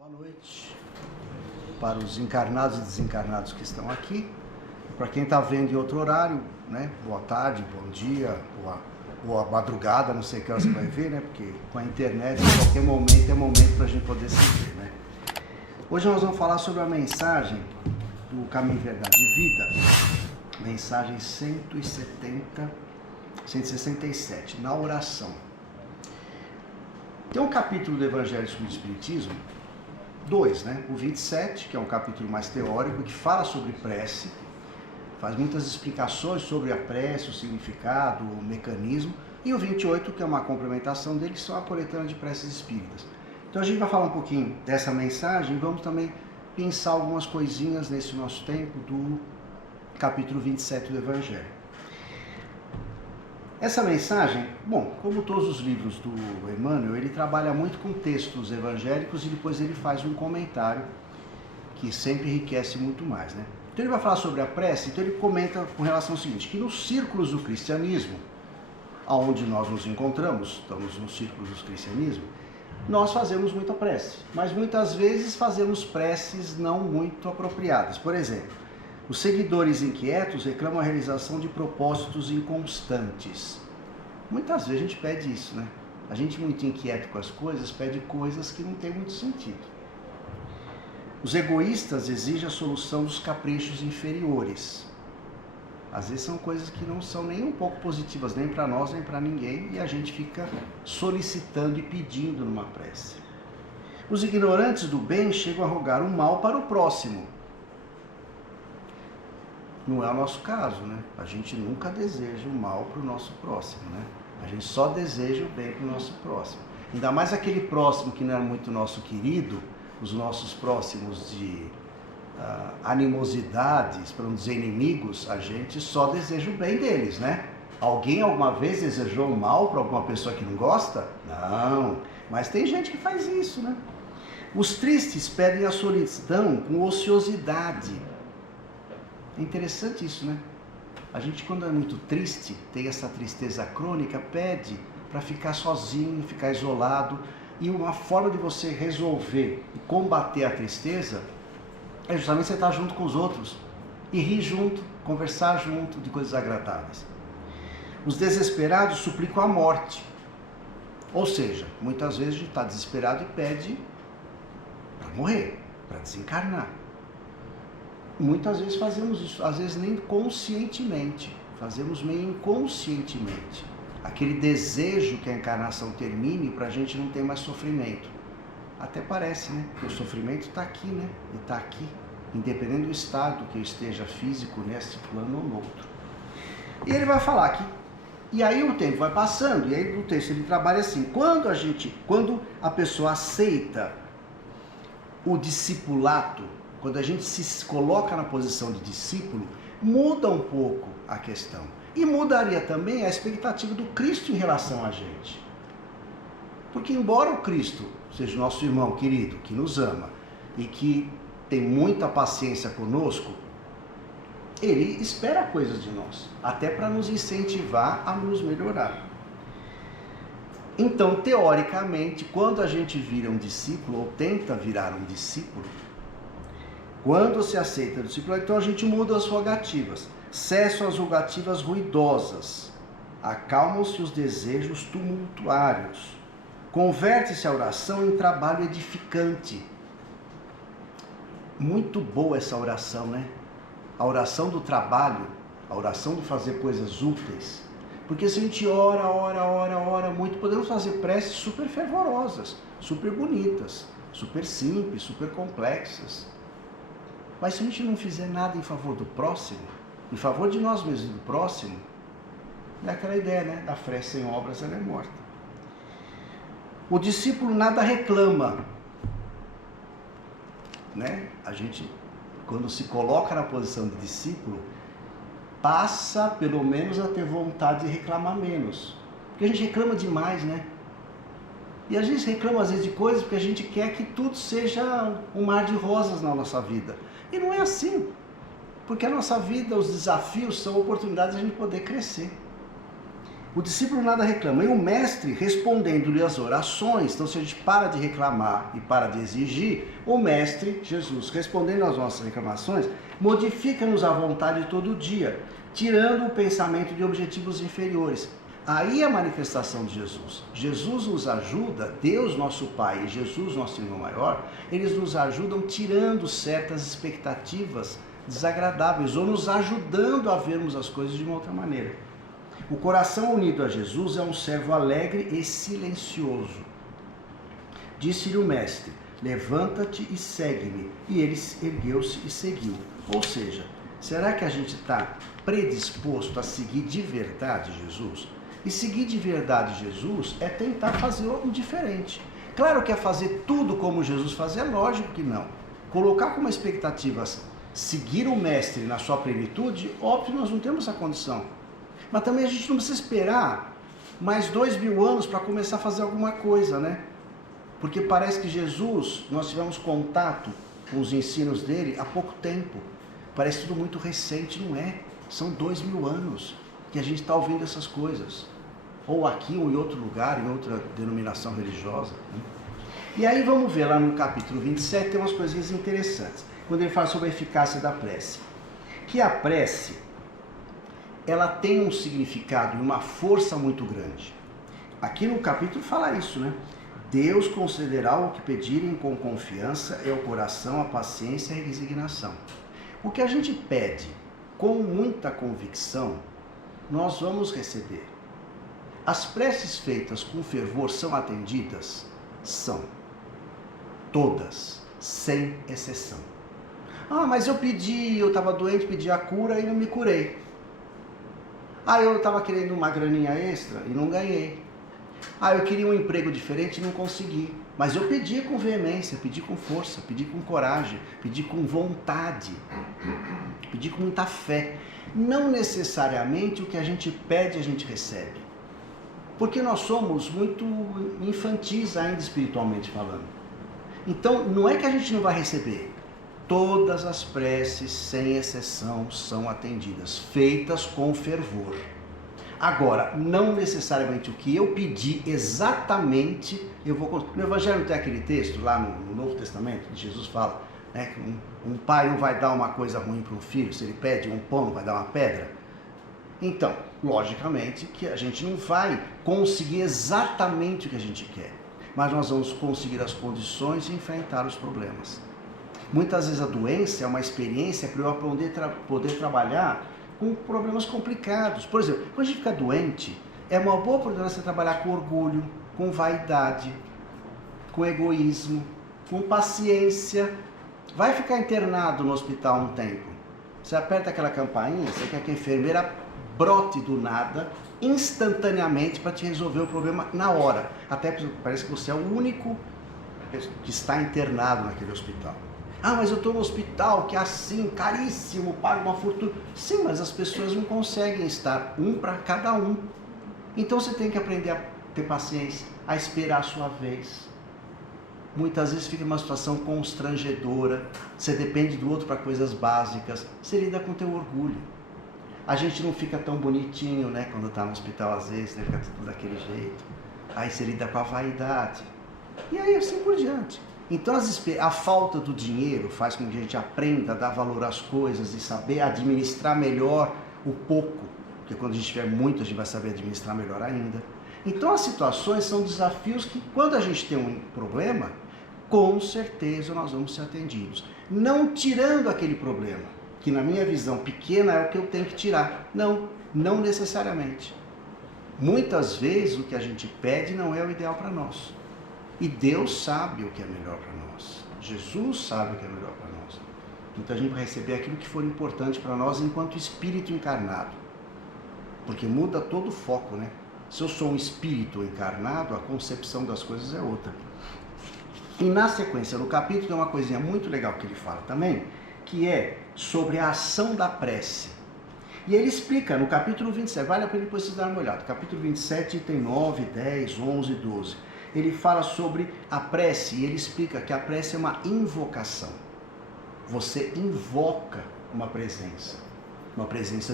Boa noite para os encarnados e desencarnados que estão aqui. Para quem está vendo em outro horário, né? Boa tarde, bom dia, boa madrugada, não sei que hora você vai ver, né? Porque com a internet, em qualquer momento é momento para a gente poder se ver, né? Hoje nós vamos falar sobre a mensagem do Caminho, Verdade e Vida, mensagem 167, na oração. Tem um capítulo do Evangelho segundo o Espiritismo, dois, né? O 27, que é um capítulo mais teórico, que fala sobre prece, faz muitas explicações sobre a prece, o significado, o mecanismo, e o 28, que é uma complementação dele, que são a coletânea de preces espíritas. Então a gente vai falar um pouquinho dessa mensagem e vamos também pensar algumas coisinhas nesse nosso tempo do capítulo 27 do Evangelho. Essa mensagem, bom, como todos os livros do Emmanuel, ele trabalha muito com textos evangélicos e depois ele faz um comentário que sempre enriquece muito mais, né? Então ele vai falar sobre a prece, então ele comenta com relação ao seguinte, que nos círculos do cristianismo, onde nós nos encontramos, estamos nos círculos do cristianismo, nós fazemos muita prece, mas muitas vezes fazemos preces não muito apropriadas. Por exemplo, os seguidores inquietos reclamam a realização de propósitos inconstantes. Muitas vezes a gente pede isso, né? A gente muito inquieto com as coisas, pede coisas que não tem muito sentido. Os egoístas exigem a solução dos caprichos inferiores. Às vezes são coisas que não são nem um pouco positivas, nem para nós, nem para ninguém, e a gente fica solicitando e pedindo numa prece. Os ignorantes do bem chegam a rogar o mal para o próximo. Não é o nosso caso, né? A gente nunca deseja o mal para o nosso próximo, né? A gente só deseja o bem para o nosso próximo. Ainda mais aquele próximo que não é muito nosso querido, os nossos próximos de animosidades, para não dizer inimigos, a gente só deseja o bem deles, né? Alguém alguma vez desejou o mal para alguma pessoa que não gosta? Não, mas tem gente que faz isso, né? Os tristes pedem a solidão com ociosidade. É interessante isso, né? A gente, quando é muito triste, tem essa tristeza crônica, pede para ficar sozinho, ficar isolado. E uma forma de você resolver e combater a tristeza é justamente você estar junto com os outros e rir junto, conversar junto de coisas agradáveis. Os desesperados suplicam a morte. Ou seja, muitas vezes a gente está desesperado e pede para morrer, para desencarnar. Muitas vezes fazemos isso, às vezes nem conscientemente, fazemos meio inconscientemente. Aquele desejo que a encarnação termine para a gente não ter mais sofrimento. Até parece, né? Que o sofrimento está aqui, né? E está aqui, independente do estado que eu esteja físico nesse plano ou no outro. E ele vai falar aqui, e aí o tempo vai passando, e aí o texto ele trabalha assim, quando a pessoa aceita o discipulato, quando a gente se coloca na posição de discípulo, muda um pouco a questão. E mudaria também a expectativa do Cristo em relação a gente. Porque embora o Cristo seja o nosso irmão querido, que nos ama e que tem muita paciência conosco, ele espera coisas de nós, até para nos incentivar a nos melhorar. Então, teoricamente, quando a gente vira um discípulo, ou tenta virar um discípulo, quando se aceita o discípulo, então a gente muda as rogativas. Cessam as rogativas ruidosas. Acalmam-se os desejos tumultuários. Converte-se a oração em trabalho edificante. Muito boa essa oração, né? A oração do trabalho, a oração de fazer coisas úteis. Porque se a gente ora muito, podemos fazer preces super fervorosas, super bonitas, super simples, super complexas. Mas se a gente não fizer nada em favor do próximo, em favor de nós mesmos e do próximo, é aquela ideia, né? A fé sem obras, ela é morta. O discípulo nada reclama, né? A gente, quando se coloca na posição de discípulo, passa pelo menos a ter vontade de reclamar menos. Porque a gente reclama demais, né? E a gente reclama às vezes de coisas porque a gente quer que tudo seja um mar de rosas na nossa vida. E não é assim, porque a nossa vida, os desafios são oportunidades de a gente poder crescer. O discípulo nada reclama. E o mestre, respondendo-lhe as orações, então se a gente para de reclamar e para de exigir, o mestre, Jesus, respondendo às nossas reclamações, modifica-nos a vontade todo dia, tirando o pensamento de objetivos inferiores. Aí é a manifestação de Jesus. Jesus nos ajuda, Deus nosso Pai e Jesus nosso irmão maior, eles nos ajudam tirando certas expectativas desagradáveis ou nos ajudando a vermos as coisas de uma outra maneira. O coração unido a Jesus é um servo alegre e silencioso. Disse-lhe o mestre: levanta-te e segue-me. E ele ergueu-se e seguiu. Ou seja, será que a gente está predisposto a seguir de verdade Jesus? E seguir de verdade Jesus é tentar fazer algo diferente. Claro que é fazer tudo como Jesus fazia, é lógico que não. Colocar como expectativa seguir o mestre na sua plenitude, óbvio, nós não temos essa condição. Mas também a gente não precisa esperar mais 2000 anos para começar a fazer alguma coisa, né? Porque parece que Jesus, nós tivemos contato com os ensinos dele há pouco tempo. Parece tudo muito recente, não é? São 2000 anos que a gente está ouvindo essas coisas. Ou aqui, ou em outro lugar, em outra denominação religiosa. Né? E aí vamos ver lá no capítulo 27, tem umas coisinhas interessantes. Quando ele fala sobre a eficácia da prece. Que a prece, ela tem um significado e uma força muito grande. Aqui no capítulo fala isso, né? Deus concederá o que pedirem com confiança é o coração, a paciência e a resignação. O que a gente pede com muita convicção, nós vamos receber. As preces feitas com fervor são atendidas? São. Todas, sem exceção. Ah, mas eu estava doente, pedi a cura e não me curei. Ah, eu estava querendo uma graninha extra e não ganhei. Ah, eu queria um emprego diferente e não consegui. Mas eu pedi com veemência, pedi com força, pedi com coragem, pedi com vontade, pedi com muita fé. Não necessariamente o que a gente pede a gente recebe. Porque nós somos muito infantis ainda espiritualmente falando. Então, não é que a gente não vai receber. Todas as preces, sem exceção, são atendidas, feitas com fervor. Agora, não necessariamente o que eu pedi exatamente, eu vou... No Evangelho não tem aquele texto, lá no Novo Testamento, que Jesus fala, né, que um pai não vai dar uma coisa ruim para um filho, se ele pede um pão, não vai dar uma pedra. Então, logicamente que a gente não vai conseguir exatamente o que a gente quer, mas nós vamos conseguir as condições de enfrentar os problemas. Muitas vezes a doença é uma experiência para eu poder trabalhar com problemas complicados. Por exemplo, quando a gente fica doente, é uma boa oportunidade você trabalhar com orgulho, com vaidade, com egoísmo, com paciência. Vai ficar internado no hospital um tempo. Você aperta aquela campainha, você quer que a enfermeira brote do nada, instantaneamente, para te resolver o problema na hora. Até parece que você é o único que está internado naquele hospital. Ah, mas eu estou no hospital, que é assim, caríssimo, pago uma fortuna. Sim, mas as pessoas não conseguem estar um para cada um. Então você tem que aprender a ter paciência, a esperar a sua vez. Muitas vezes fica uma situação constrangedora, você depende do outro para coisas básicas, você lida com o teu orgulho. A gente não fica tão bonitinho, né, quando está no hospital às vezes, né, fica tudo daquele jeito. Aí você lida com a vaidade. E aí assim por diante. Então a falta do dinheiro faz com que a gente aprenda a dar valor às coisas e saber administrar melhor o pouco, porque quando a gente tiver muito a gente vai saber administrar melhor ainda. Então as situações são desafios que quando a gente tem um problema, com certeza nós vamos ser atendidos. Não tirando aquele problema, que na minha visão pequena é o que eu tenho que tirar. Não necessariamente. Muitas vezes o que a gente pede não é o ideal para nós. E Deus sabe o que é melhor para nós. Jesus sabe o que é melhor para nós. Então a gente vai receber aquilo que for importante para nós enquanto espírito encarnado. Porque muda todo o foco, né? Se eu sou um espírito encarnado, a concepção das coisas é outra. E na sequência, no capítulo, tem uma coisinha muito legal que ele fala também, que é sobre a ação da prece. E ele explica no capítulo 27, vale a pena depois vocês darem uma olhada. Capítulo 27 tem 9, 10, 11, 12. Ele fala sobre a prece e ele explica que a prece é uma invocação. Você invoca uma presença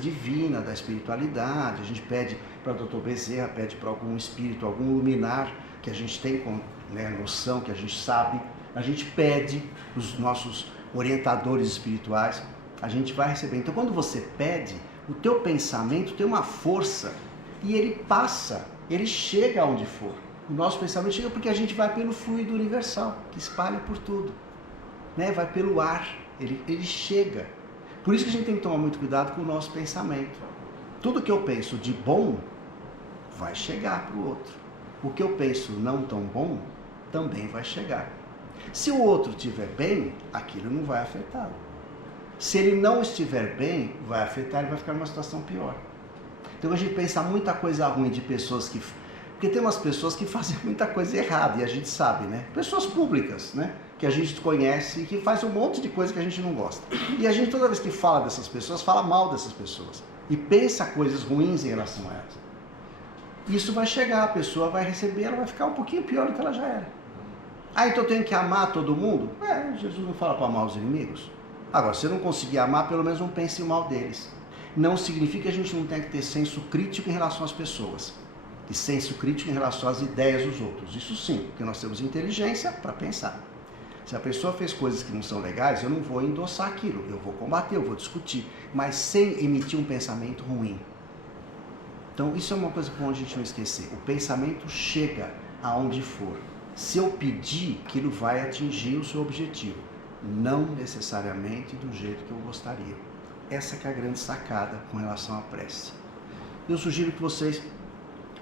divina, da espiritualidade. A gente pede para Dr. Bezerra, pede para algum espírito, algum luminar que a gente tem noção, que a gente sabe, a gente pede os nossos orientadores espirituais, a gente vai receber. Então, quando você pede, o teu pensamento tem uma força e ele passa, ele chega aonde for. O nosso pensamento chega porque a gente vai pelo fluido universal, que espalha por tudo, vai pelo ar, ele chega. Por isso que a gente tem que tomar muito cuidado com o nosso pensamento. Tudo que eu penso de bom vai chegar para o outro. O que eu penso não tão bom também vai chegar. Se o outro estiver bem, aquilo não vai afetá-lo. Se ele não estiver bem, vai afetar e vai ficar numa situação pior. Então a gente pensa muita coisa ruim de pessoas que... Porque tem umas pessoas que fazem muita coisa errada e a gente sabe, né? Pessoas públicas, né? Que a gente conhece e que fazem um monte de coisa que a gente não gosta. E a gente, toda vez que fala dessas pessoas, fala mal dessas pessoas. E pensa coisas ruins em relação a elas. Isso vai chegar, a pessoa vai receber, ela vai ficar um pouquinho pior do que ela já era. Ah, então eu tenho que amar todo mundo? Jesus não fala para amar os inimigos. Agora, se eu não conseguir amar, pelo menos não pense o mal deles. Não significa que a gente não tenha que ter senso crítico em relação às pessoas. E senso crítico em relação às ideias dos outros. Isso sim, porque nós temos inteligência para pensar. Se a pessoa fez coisas que não são legais, eu não vou endossar aquilo. Eu vou combater, eu vou discutir. Mas sem emitir um pensamento ruim. Então, isso é uma coisa que a gente não esquecer. O pensamento chega aonde for. Se eu pedir, aquilo vai atingir o seu objetivo. Não necessariamente do jeito que eu gostaria. Essa que é a grande sacada com relação à prece. Eu sugiro que vocês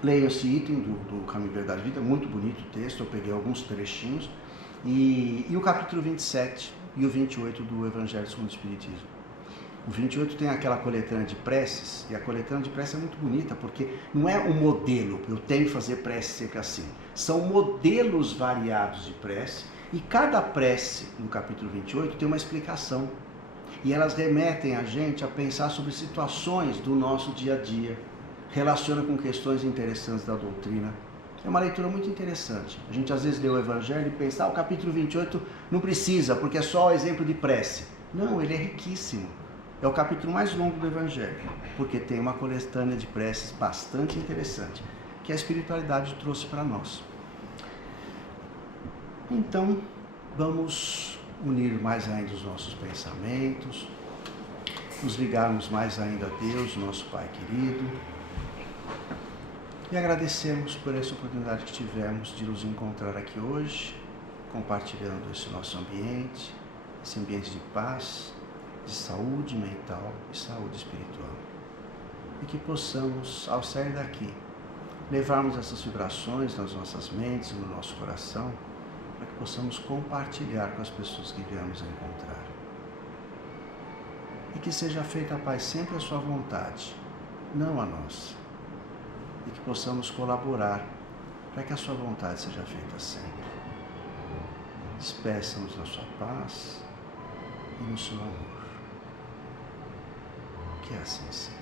leiam esse item do Caminho, Verdade e Vida. Muito bonito o texto, eu peguei alguns trechinhos. E o capítulo 27 e o 28 do Evangelho segundo o Espiritismo. O 28 tem aquela coletânea de preces, e a coletânea de preces é muito bonita, porque não é um modelo, eu tenho que fazer prece sempre assim. São modelos variados de prece, e cada prece, no capítulo 28, tem uma explicação. E elas remetem a gente a pensar sobre situações do nosso dia a dia, relaciona com questões interessantes da doutrina. É uma leitura muito interessante. A gente às vezes lê o Evangelho e pensa, o capítulo 28 não precisa, porque é só o exemplo de prece. Não, ele é riquíssimo. É o capítulo mais longo do Evangelho, porque tem uma coletânea de preces bastante interessante, que a espiritualidade trouxe para nós. Então, vamos unir mais ainda os nossos pensamentos, nos ligarmos mais ainda a Deus, nosso Pai querido, e agradecemos por essa oportunidade que tivemos de nos encontrar aqui hoje, compartilhando esse nosso ambiente, esse ambiente de paz, de saúde mental e saúde espiritual. E que possamos, ao sair daqui, levarmos essas vibrações nas nossas mentes, no nosso coração, para que possamos compartilhar com as pessoas que viemos a encontrar. E que seja feita, Pai, sempre a sua vontade, não a nossa. E que possamos colaborar para que a sua vontade seja feita sempre. Despeça-nos na sua paz e no seu amor. Que assim seja.